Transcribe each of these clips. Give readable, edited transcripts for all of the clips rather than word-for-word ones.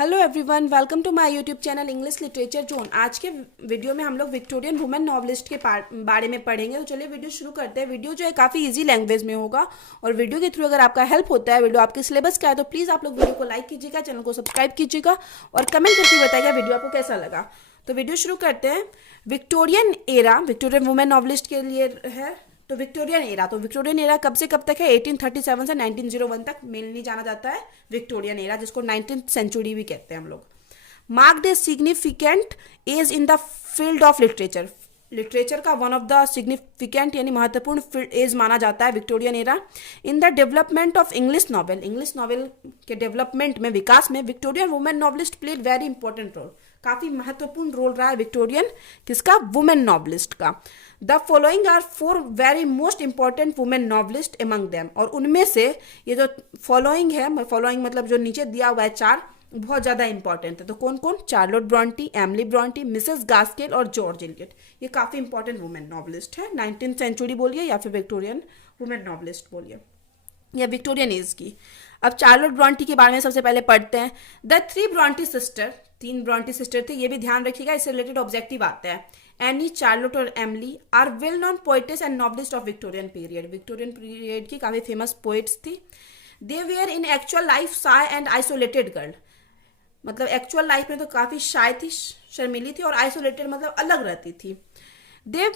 Hello everyone, welcome to my YouTube channel English literature zone. आज के video में हम लोग विक्टोरियन वुमेन नॉवलिस्ट के बारे में पढ़ेंगे। तो चलिए वीडियो शुरू करते हैं। वीडियो जो है काफ़ी इजी लैंग्वेज में होगा और वीडियो के थ्रू अगर आपका हेल्प होता है, वीडियो आपके सिलेबस का है, तो प्लीज़ आप लोग वीडियो को लाइक कीजिएगा, चैनल को सब्सक्राइब कीजिएगा और कमेंट करके बताइएगा वीडियो आपको कैसा लगा। तो वीडियो शुरू करते हैं। Victorian era Victorian women novelist के लिए है। तो विक्टोरियन एरा कब से कब तक है? 1837 से 1901 तक मेनली जाना जाता है विक्टोरियन एरा, जिसको 19th सेंचुरी भी कहते हैं हम लोग। Marked a significant age in the field of literature का वन ऑफ द सिग्निफिकेंट यानी महत्वपूर्ण एज माना जाता है Victorian era. In the development of English novel के डेवलपमेंट में, विकास में, Victorian women novelist played very important role. काफी महत्वपूर्ण रोल रहा है विक्टोरियन किसका? वुमेन नॉवलिस्ट का। The following are 4 very most important women novelist among them. और उनमें से ये जो फॉलोइंग है, फॉलोइंग मतलब जो नीचे दिया हुआ है 4, बहुत ज्यादा इंपॉर्टेंट है। तो कौन कौन? Charlotte Bronte, Emily Bronte, Mrs Gaskell और जॉर्ज इलियट। ये काफी इंपॉर्टेंट वुमेन नॉवलिस्ट है। 19th सेंचुरी बोलिए या फिर विक्टोरियन वुमेन नॉवलिस्ट बोलिए या विक्टोरियन एज की। अब चार्लोट ब्रॉन्टी के बारे में सबसे पहले पढ़ते हैं। The 3 Brontë sister, 3 Brontë sister थे, ये भी ध्यान रखिएगा, इससे रिलेटेड ऑब्जेक्टिव आता है। एनी, चार्लोट और Emily are well known poetess and novelist of Victorian period. Victorian period की काफी फेमस पोइट्स थी। They were in actual life shy and isolated girl, मतलब एक्चुअल लाइफ में तो काफी शाय थी, शर्मीली थी, और आइसोलेटेड मतलब अलग रहती थी। दे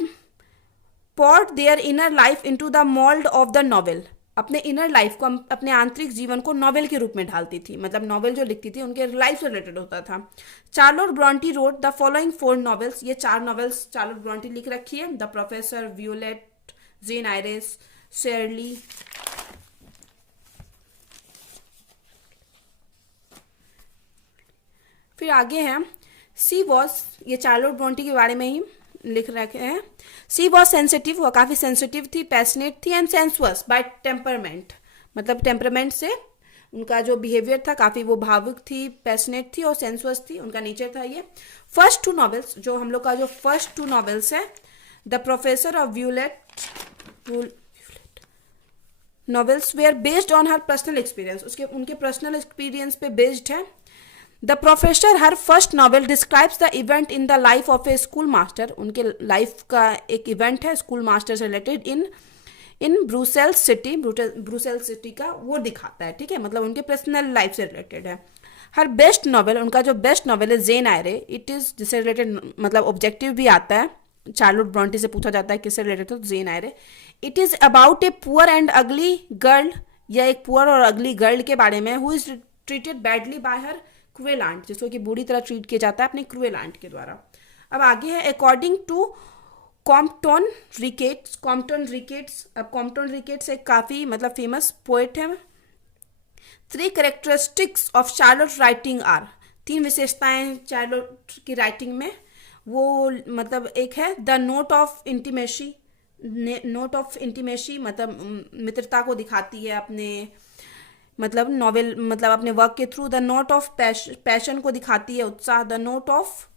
poured their inner life into the mold of the novel, अपने इनर लाइफ को, अपने आंतरिक जीवन को नॉवेल के रूप में ढालती थी। मतलब नॉवेल जो लिखती थी उनके लाइफ से रिलेटेड होता था। Charlotte Bronte wrote the following 4 novels, ये 4 नॉवेल्स चार्लोट ब्रॉन्टी लिख रखी है। The professor, Villette, Jane Eyre, Shirley. फिर आगे है सी वॉज, ये चार्लोट ब्रॉन्टी के बारे में ही लिख रखे हैं। सी वॉज सेंसिटिव, वह काफी सेंसिटिव थी, पैशनेट थी एंड सेंसुअस बाय टेम्परमेंट, मतलब टेम्परमेंट से उनका जो बिहेवियर था काफी वो भावुक थी, पैशनेट थी और सेंसुअस थी, उनका नेचर था ये। फर्स्ट 2 नॉवेल्स, जो हम लोग का जो फर्स्ट 2 नॉवेल्स है, द प्रोफेसर और Villette novels were based on her personal experience, उसके उनके पर्सनल एक्सपीरियंस पे बेस्ड है। The professor, her first novel describes the event in the life of a school master, उनके लाइफ का एक event है स्कूल मास्टर से रिलेटेड इन ब्रुसेल्स सिटी का वो दिखाता है, ठीक है, मतलब उनके पर्सनल लाइफ से रिलेटेड है। हर बेस्ट नॉवेल, उनका जो बेस्ट नॉवेल है जेन आयरे, इट इज जिससे रिलेटेड मतलब ऑब्जेक्टिव भी आता है, चार्लोट ब्रॉन्टी से पूछा जाता है किससे रिलेटेड, तो Jane Eyre. It is about a poor and ugly girl, या एक पुअर और अगली गर्ल के बारे में, who is treated badly by her cruel aunt, जिसको कि बुरी तरह ट्रीट किया जाता है अपने क्रूएल आंट के द्वारा। अब आगे है अकॉर्डिंग टू कॉम्पटन रिकेट्स। अब कॉम्पटन रिकेट्स एक काफी मतलब फेमस पोएट है। 3 characteristics of Charlotte writing are, 3 विशेषताएं चार्लोट की राइटिंग में, वो मतलब एक है द नोट ऑफ इंटीमेसी, मतलब मित्रता को दिखाती है अपने मतलब नॉवेल, मतलब अपने वर्क के through. The note of passion को दिखाती है, उत्साह। द नोट ऑफ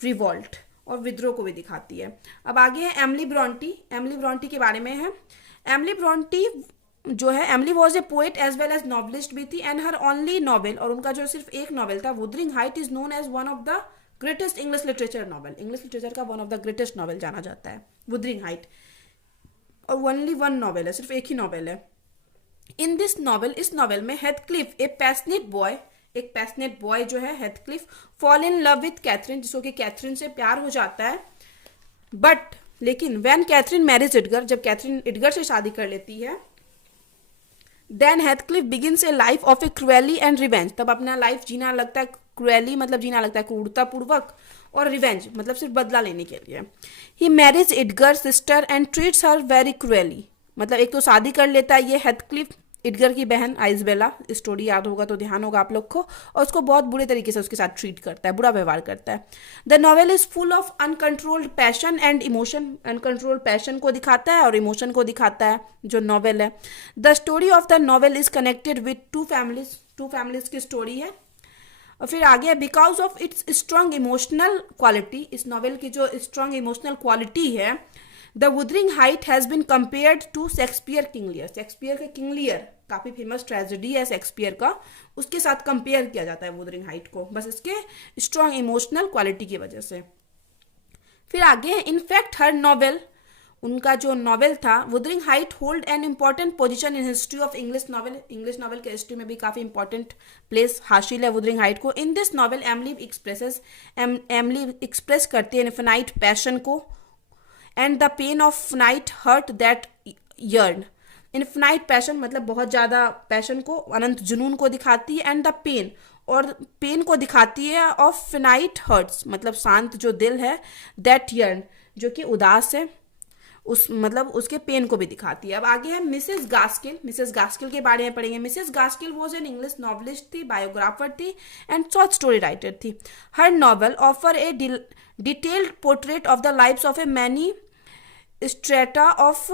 रिवॉल्ट, और विद्रोह को भी दिखाती है। अब आगे है एमिली ब्रॉन्टी के बारे में है। एमिली ब्रॉन्टी जो है, Emily was a poet as well as novelist भी थी, एंड हर ओनली नॉवेल, और उनका जो सिर्फ एक नॉवेल था, Wuthering Height, is known as one of the greatest English literature novel. English literature का one of the greatest novel जाना जाता है वुदरिंग हाइट, और ओनली 1 नॉवेल है, सिर्फ एक ही नॉवेल है। इन दिस नॉवेल, इस नॉवेल में हेथक्लिफ, एक पैशनेट बॉय जो है Heathcliff, fall in love with Catherine, जिसको कि कैथरीन से प्यार हो जाता है। बट लेकिन व्हेन कैथरीन मैरिज एडगर, जब कैथरीन एडगर से शादी कर लेती है, then Heathcliff begins a life of a cruelly and revenge, तब अपना लाइफ जीना लगता है, क्रूएली मतलब जीना लगता है क्रूरता पूर्वक, और रिवेंज मतलब सिर्फ बदला लेने के लिए। He marriage Edgar sister and treats her very cruelly, मतलब एक तो शादी कर लेता है ये हेथक्लिफ एडगर की बहन आइजबेला, स्टोरी याद होगा तो ध्यान होगा आप लोग को, और उसको बहुत बुरे तरीके से उसके साथ ट्रीट करता है, बुरा व्यवहार करता है। The novel is full of uncontrolled passion and emotion, uncontrolled passion को दिखाता है और इमोशन को दिखाता है जो नॉवेल है। The story of the novel is connected with 2 families की स्टोरी है। और फिर आगे, because of its strong emotional quality, इस नॉवेल की जो स्ट्रॉन्ग इमोशनल क्वालिटी है, the Wuthering Height has been compared to Shakespeare King Lear. Shakespeare के किंग लियर काफ़ी फेमस ट्रेजेडी है शेक्सपियर का, उसके साथ कंपेयर किया जाता है वुदरिंग हाइट को, बस इसके स्ट्रॉन्ग इमोशनल क्वालिटी की वजह से। फिर आगे है इनफैक्ट हर नॉवेल, उनका जो नॉवेल था Wuthering height hold an important position in history of English novel. English novel के हिस्ट्री में भी काफ़ी इंपॉर्टेंट प्लेस हासिल है वुदरिंग हाइट को। In this novel Emily express करती है इन्फिनाइट पैशन को and the pain of finite hurt that yearn. Infinite passion मतलब बहुत ज़्यादा पैशन को, अनंत जुनून को दिखाती है, एंड द पेन, और पेन को दिखाती है, ऑफ फिनाइट हर्ट्स मतलब शांत जो दिल है, दैट यर्न जो कि उदास है, उस मतलब उसके पेन को भी दिखाती है। अब आगे है मिसेस गास्किल। मिसेस गास्किल के बारे में पढ़ेंगे। Mrs Gaskell was an English novelist थी, बायोग्राफर थी एंड शॉर्ट स्टोरी राइटर थी। Her novel offer a detailed portrait of the lives of a many strata of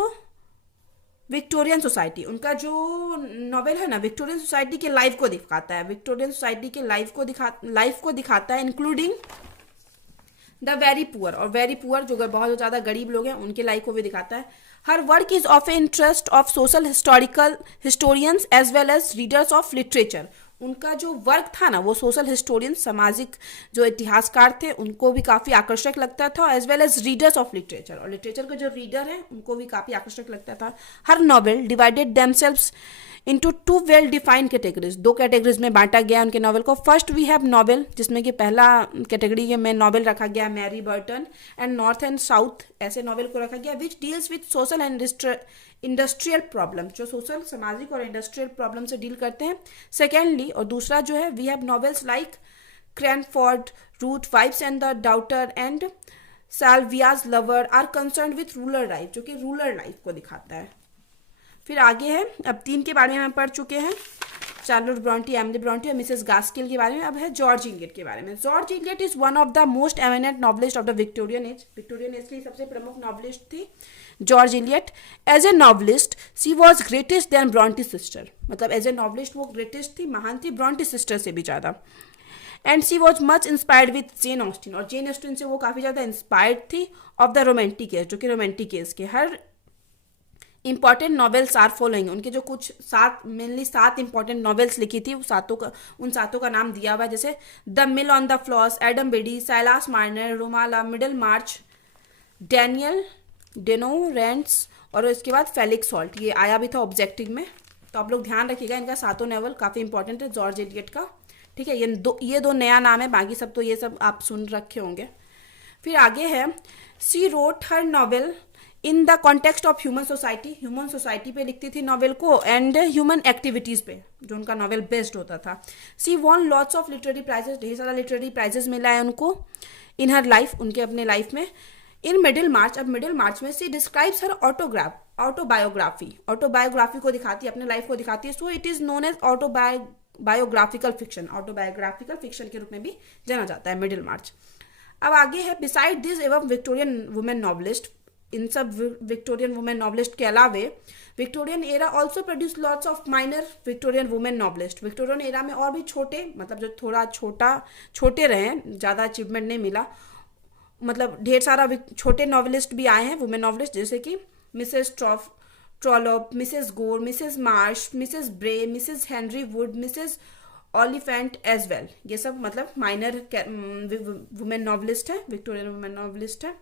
Victorian society. उनका जो नॉवेल है ना विक्टोरियन सोसाइटी के लाइफ को दिखाता है, विक्टोरियन सोसाइटी के लाइफ को दिखाता है, इंक्लूडिंग द वेरी पुअर, और वेरी पुअर जो बहुत ज़्यादा गरीब लोग हैं उनके लाइफ को भी दिखाता है। Her work is of a interest of social historians as well as readers of literature. उनका जो वर्क था ना वो सोशल हिस्टोरियन, सामाजिक जो इतिहासकार थे उनको भी काफ़ी आकर्षक लगता था, as well as readers of literature, और लिटरेचर के जो रीडर हैं उनको भी काफ़ी आकर्षक लगता था। Her novel divided themselves into two well defined categories, दो कैटेगरीज में बांटा गया उनके नॉवल को। फर्स्ट वी हैव नॉवेल, जिसमें कि पहला कैटेगरी में नॉवेल रखा गया Mary Barton and North and South, ऐसे नॉवेल को रखा गया, which deals with social and industrial problem, जो सोशल सामाजिक और इंडस्ट्रियल प्रॉब्लम से डील करते हैं। सेकेंडली, और दूसरा जो है, we have novels like Cranford, Ruth, wives and the daughter and Sylvia's lover are concern with rural life, जो कि रूरल लाइफ को दिखाता है। फिर आगे है, अब 3 के बारे में हम पढ़ चुके हैं, चार्लोट ब्रॉन्टी, एमिली ब्रॉन्टी और मिसेस गास्किल के बारे में। अब है जॉर्ज इलियट के बारे में। George Eliot is one of the most eminent novelist of the Victorian age. Victorian age की सबसे प्रमुख नॉवलिस्ट थी George Eliot. As a novelist she was greatest than Bronte sister, मतलब एज ए नॉवलिस्ट वो greatest थी, महान थी Bronte sister से भी ज़्यादा। And she was much inspired with Jane Austen, और जेन ऑस्टिन से वो काफ़ी ज़्यादा इंस्पायर्ड थी, ऑफ द रोमांटिक एज, जो कि रोमांटिक एज के। हर इंपॉर्टेंट नॉवेल्स आर फॉलोइंग, उनके जो कुछ मेनली 7 इंपॉर्टेंट नॉवेल्स लिखी थी, उन सातों का नाम दिया हुआ है, जैसे the Mill on the Floss, Adam Bede, Silas Marner, Romola, Middlemarch, Daniel डेनो रेंट्स, और इसके बाद फेलिक्स सॉल्ट, ये आया भी था ऑब्जेक्टिव में, तो आप लोग ध्यान रखिएगा, इनका 7 नॉवेल काफ़ी इंपॉर्टेंट है जॉर्ज इलियट का, ठीक है। ये दो नया नाम है, बाकी सब तो ये सब आप सुन रखे होंगे। फिर आगे है, she wrote her novel in the context of human society, human society पे लिखती थी नॉवेल को, एंड ह्यूमन एक्टिविटीज़ पे जो उनका नॉवेल बेस्ड होता था। She won lots of literary prizes, ढेर सारा लिटरेरी प्राइजेस मिला है उनको इन हर लाइफ, उनके अपने लाइफ में। इन मिडिल मार्च, अब मिडिल मार्च में सी डिस्क्राइब्स हर ऑटोबायोग्राफी को दिखाती है, अपने लाइफ को दिखाती है। So it is known as autobiographical fiction, autobiographical fiction के रूप में भी जाना जाता है मिडिल मार्च। अब आगे है, बिसाइड दिस एवं विक्टोरियन वुमेन नॉवलिस्ट, इन सब विक्टोरियन वुमेन नॉवलिस्ट के अलावे Victorian era also produce lots of minor Victorian women novelist. Victorian era में और भी छोटे, मतलब जो थोड़ा छोटे रहे, ज़्यादा अचीवमेंट नहीं मिला, मतलब ढेर सारा छोटे नॉवलिस्ट भी आए हैं वुमेन नॉवलिस्ट, जैसे कि Mrs Trollope, Mrs Gore, Mrs Marsh, Mrs Bray, Mrs Henry Wood, Mrs Oliphant as well, ये सब मतलब माइनर वुमेन नॉवलिस्ट है, विक्टोरियन वुमेन नॉवलिस्ट है।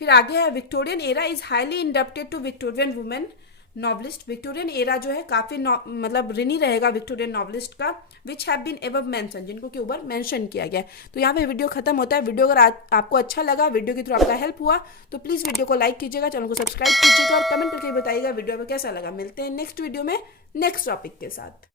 फिर आगे है, Victorian era is highly indebted to Victorian women novelist. Victorian era जो है काफ़ी मतलब ऋणी रहेगा विक्टोरियन नॉवलिस्ट का, which have been above mention, जिनको के ऊपर मेंशन किया गया है। तो यहाँ पे वीडियो खत्म होता है। वीडियो अगर आपको अच्छा लगा, वीडियो के थ्रू आपका हेल्प हुआ, तो प्लीज़ वीडियो को लाइक कीजिएगा, चैनल को सब्सक्राइब कीजिएगा और कमेंट करके बताइएगा वीडियो में कैसा लगा। मिलते हैं नेक्स्ट वीडियो में नेक्स्ट टॉपिक के साथ।